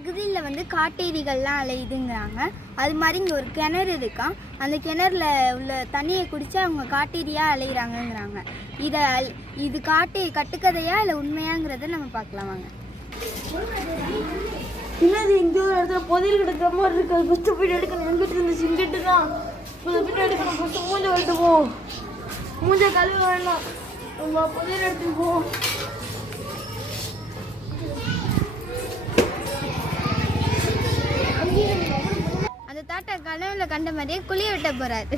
பகுதியில் வந்து காட்டேரிகள்லாம் அலையுதுங்கிறாங்க. அது மாதிரி இங்கே ஒரு கிணறு இருக்கான். அந்த கிணறுல உள்ள தண்ணியை குடித்து அவங்க காட்டேரியாக அலையிறாங்கங்கிறாங்க. இது கட்டுக்கதையா இல்லை உண்மையாங்கிறத நம்ம பார்க்கலாம் வாங்க. என்னது இங்கே ஒரு இடத்துல புதையல் கிடக்கிற மாதிரி இருக்கு. அது ஃபஸ்ட்டு போய் எடுக்கணும். எங்கிட்ட இருந்துச்சு இங்கிட்டு தான் போய் எடுக்கணும். ஃபஸ்ட்டு மூஞ்ச வந்துட்டு போ. மூஞ்ச கழுவி வேண்டாம். நம்ம புதையல் எடுத்துட்டு போ. அந்த தாத்தா கனவுல கண்ட மாதிரியே குழிய விட்ட போறாரு.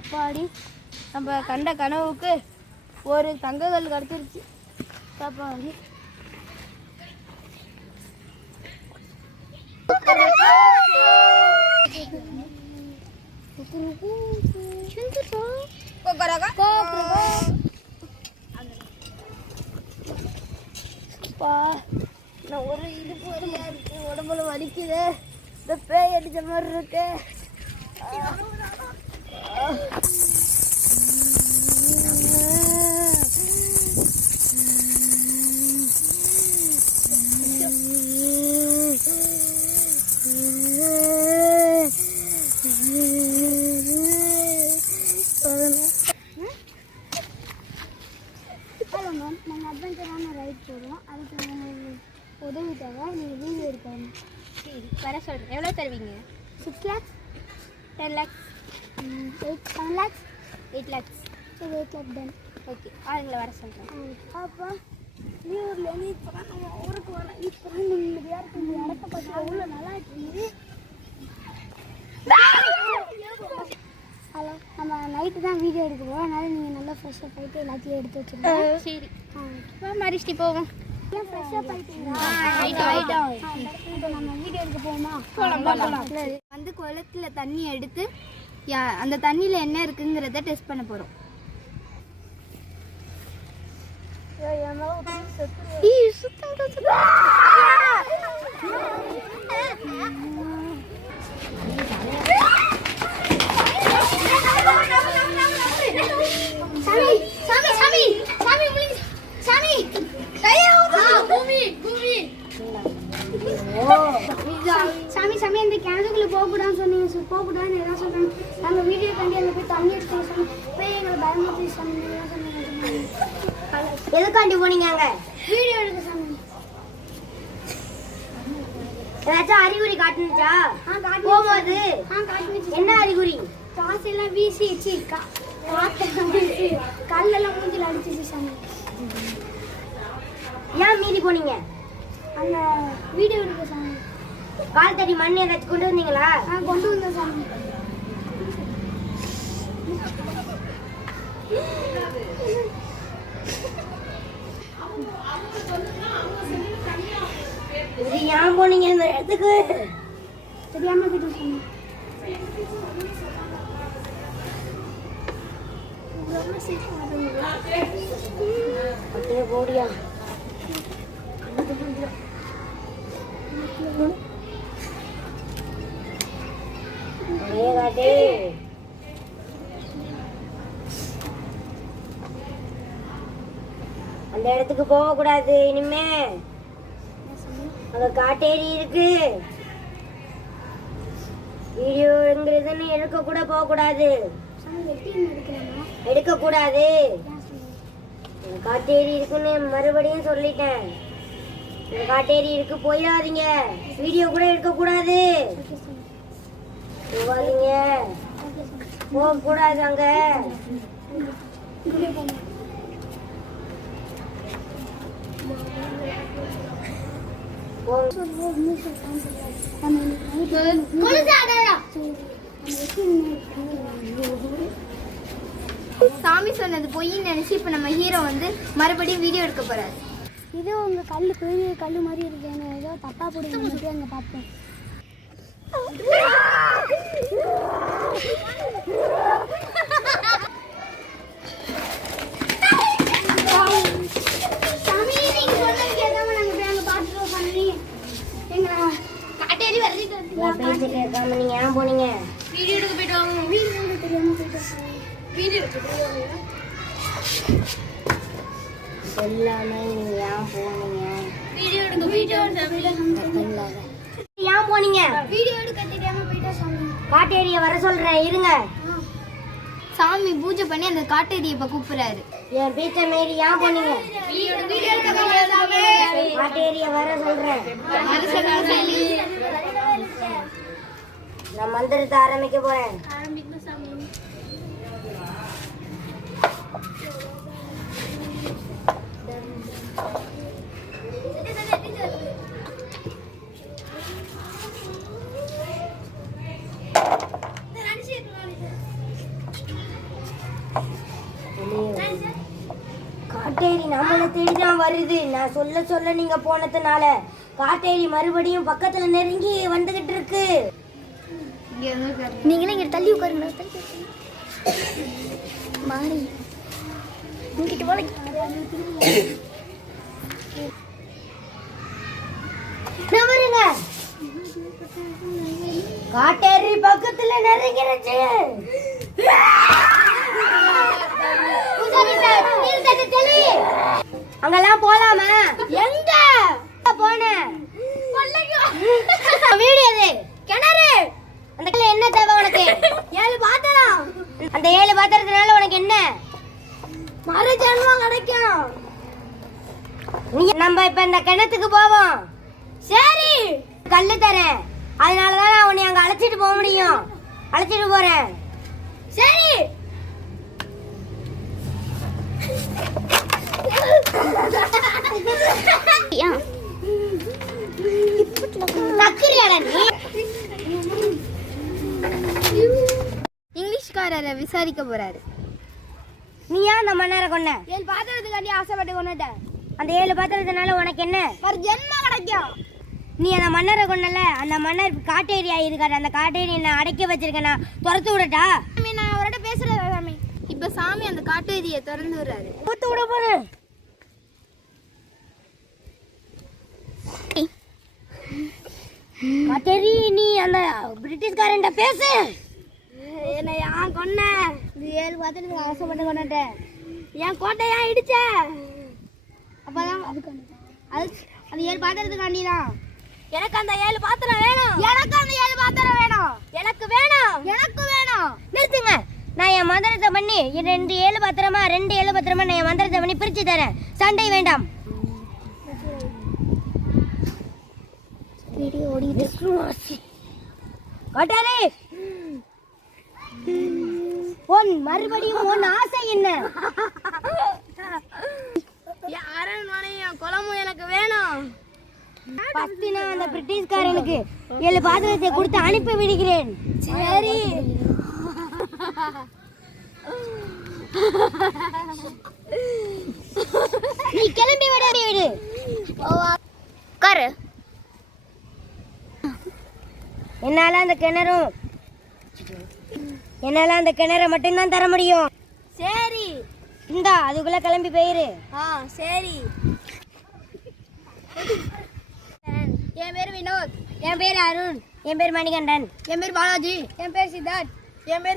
அப்பாடி நம்ம கண்ட கனவுக்கு ஒரு தங்கங்கள் கிடச்சிருச்சு. அப்பாடி நான் ஒரு இடுப்பு வரையா இருக்கு. உடம்புல வலிக்குது. இந்த பேய் அடிச்ச மாதிரி இருக்கு. ஹலோ மேம், நாங்கள் அட்வென்ச்சரான ரைட் போடுவோம். அதுக்கு உங்களுக்கு உதவி தேவை. நீங்கள் வீடியோ எடுக்கணும். சரி, வர சொல்கிறேன். எவ்வளோ தருவீங்க? 6 lakhs, 10 lakhs, 7 lakhs, 8 lakhs. சரி 8 lakh டன். ஓகே, ஆளுங்களை வர சொல்கிறேன். அப்போ ஊரில் நீ இப்போ தான் நம்ம ஊருக்கு வரலாம். இப்போ தான் நிம்மதியாக இருக்கு. இந்த இடத்த பார்த்து அவ்வளோ நல்லா இருக்குது. ஹலோ, நம்ம நைட்டு தான் வீடியோ எடுக்க போகிறோம். அதனால் நீங்கள் நல்லா ஃப்ரெஷ்ஷாக போயிட்டு எல்லாத்தையும் எடுத்து வச்சுருக்கோம். சரி, மரிஷ்டி போவோம். ஃப்ரெஷ்ஷாக போயிட்டீங்களா? இப்போ நம்ம வீடியோ எடுக்க போவோமா? போகலாம். வந்து குளத்தில் தண்ணி எடுத்து அந்த தண்ணியில் என்ன இருக்குங்கிறத டெஸ்ட் பண்ண போகிறோம். சாமி அந்த கிணத்துக்குள்ள போகக்கூடாதுன்னு சொன்னீங்க. போகக்கூடாதுன்னு எதாவது சொல்றாங்க. நாங்கள் வீடியோ கண்டி அதில் போய் தண்ணி எடுத்து சொன்னோம். போய் எங்களை பயமுறுத்தி சொன்னீங்க. எதுக்காண்டி போனீங்க? அங்கே வீடியோ எடுக்க சாமி. ஏதாச்சும் அறிகுறி காட்டுனுச்சா? போகும்போது காட்டுனுச்சு. என்ன அறிகுறி? காசெல்லாம் வீசிச்சு. காற்றெல்லாம் வீசி கல்லெல்லாம் மூஞ்சில் அடிச்சிச்சு சாமி. ஏன் மீறி போனீங்க? அந்த வீடியோ எடுக்க சாமி. கால் தடி மண் ஏதாச்சும் கொண்டு வந்தீங்களா? கொண்டு வந்தேன் சாமி. இது ஏன் போனீங்க இந்த இடத்துக்கு? தெரியாம கிட்ட சாமி. அப்படியே போடியா. அந்த இடத்துக்கு போக கூடாது இனிமே. அங்க காட்டேரி இருக்கு. வீடியோங்கிறதுன்னு எடுக்க கூட போக கூடாது. எடுக்க கூடாது. காட்டேரி இருக்குன்னு மறுபடியும் சொல்லிட்டேன். காட்டேரி இருக்கு, போயிடாதீங்க. வீடியோ கூட எடுக்க கூடாது. போகாதீங்க, போக கூடாது. அங்க சாமி சொன்னது பொய்ன்னு நினைச்சு இப்ப நம்ம ஹீரோ வந்து மறுபடியும் வீடியோ எடுக்க போறாரு. இது உங்க கல்லு பெரிய கல்லு மாதிரி இருக்கு. ஏதோ தப்பா போடுங்க. அங்க பார்ப்போம். சாமி நீங்க சொன்னது கேட்காம நாங்க போய் அங்க பாத்துட்டு பண்ணி எங்க காட்டேரி வரது. பேச்சு கேட்காம நீங்க ஏன் போனீங்க? வீடியோ எடுக்க போயிட்டு வாங்க. வீடியோ எடுக்க போயிட்டு எல்லாமே நீங்க ஏன் போனீங்க? வீடியோ எடுக்க ஏன் போனீங்க? வீடியோ எடுக்க தெரியாம போயிட்டா சாமி. காட்டேரிய வர சொல்றேன் இருங்க. சாமி பூஜை பண்ணி அந்த காட்டேரியை இப்ப கூப்பிடுறாரு. என் பீச்சை மீறி ஏன் போனீங்க? காட்டேரிய வர சொல்றேன். நான் மந்திரத்தை ஆரம்பிக்க போறேன். காட்டேரி நம்மளை தேடிதான் வருது. நான் சொல்ல சொல்ல நீங்க போனதுனால காட்டேரி மறுபடியும் பக்கத்துல நெருங்கி வந்துகிட்டு இருக்கு. நீங்களும் இங்க தள்ளி உட்காருங்க. மாறி இங்கிட்டு போல நவருங்க. காட்டேரி பக்கத்துல நெருங்கிருச்சு. அங்கெல்லாம் போலாமா? எங்க போன வீடு எது? கிணறு. அந்த கிணறு என்ன தேவை உனக்கு? 7 பாத்திரம். அந்த 7 பாத்திரத்தினால உனக்கு என்ன? மறு ஜென்மம் கிடைக்கும். நம்ம இப்ப இந்த கிணத்துக்கு போவோம். சரி, கல்லு தரேன். அதனாலதான் நான் உன்னை அங்க அழைச்சிட்டு போக முடியும். அழைச்சிட்டு போறேன். சரி. இங்கிலீஷ்காரரை விசாரிக்க போறாரு. நீ ஏன் அந்த மன்னரை கொன்ன? 7 பாத்திரத்துக்காண்டி ஆசைப்பட்டு கொண்டுட்ட. அந்த 7 பாத்திரத்தினால உனக்கு என்ன? ஒரு ஜென்மம் கிடைக்கும். நீ அந்த மன்னரை கொன்னல, அந்த மன்னர் காட்டேரி ஆயிருக்காரு. அந்த காட்டேரி என்ன அடக்கி வச்சிருக்க, நான் துரத்து விடட்டா? நான் அவர்கிட்ட பேசுறேன் சாமி. இப்ப சாமி அந்த காட்டேரியை திறந்து விடுறாரு. துரத்து விட போறேன். காட்டேரி, நீ அந்த பிரிட்டிஷ்காரன்ட்ட பேசு. என்ன ஏன் கொன்ன? 7 பாத்திரத்துக்கு ஆசைப்பட்டு கொண்டுட்டேன். என் கோட்டையா இடிச்ச? அப்பதான் அது அந்த 7 பாத்திரத்துக்காண்டி தான். எனக்கு அந்த 7 பாத்திரம் வேணும். எனக்கு அந்த 7 பாத்திரம் வேணும். எனக்கு வேணும். எனக்கு வேணும். நிறுத்துங்க. நான் என் மந்திரத்தை பண்ணி 2 7 பாத்திரமா நான் என் மந்திரத்தை பண்ணி பிரிச்சு தரேன். சண்டை வேண்டாம். வீடியோ ஓடிட்டு காட்டாரே, மறுபடியும் உன் ஆசை என்ன? அரண்மனையும் குளமும் எனக்கு வேணும். ஃபர்ஸ்ட் நான் அந்த பிரிட்டிஷ்காரனுக்கு 7 பாத்திரத்தை கொடுத்து அனுப்பி விடுகிறேன். சரி. நீ கிளம்பி விடு. உட்காரு. என்னால அந்த கிணறை மட்டும்தான் தர முடியும். சரி. இந்தா, அதுக்குள்ள கிளம்பி போயிரு. சரி. என் பேர் வினோத். என் பேர் அருண். என் பேர் மணிகண்டன். என் பேர் பாலாஜி. என் பேர் சித்தார்த். என் பேர்